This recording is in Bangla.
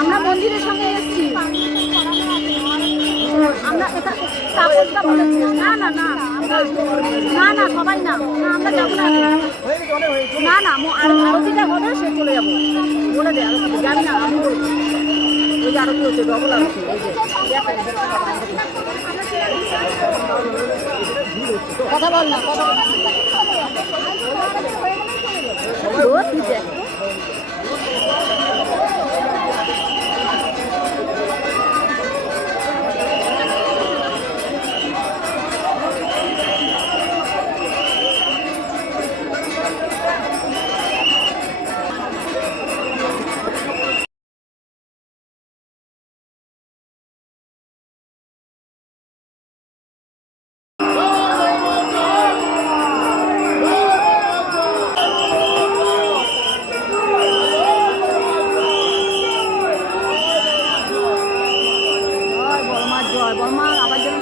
আমরা মন্দিরের সঙ্গে এসেছি, আমরা না না না না না সবাই না, আমরা যাবো না না না, আরতিটা হবে সে চলে যাবো বলে দে, জানি না আমি বলবো ওই যে আরতি হচ্ছে ডবল আরতি, কথা বল না, কথা বল ঠিক আছে। বর্মা আবার যেন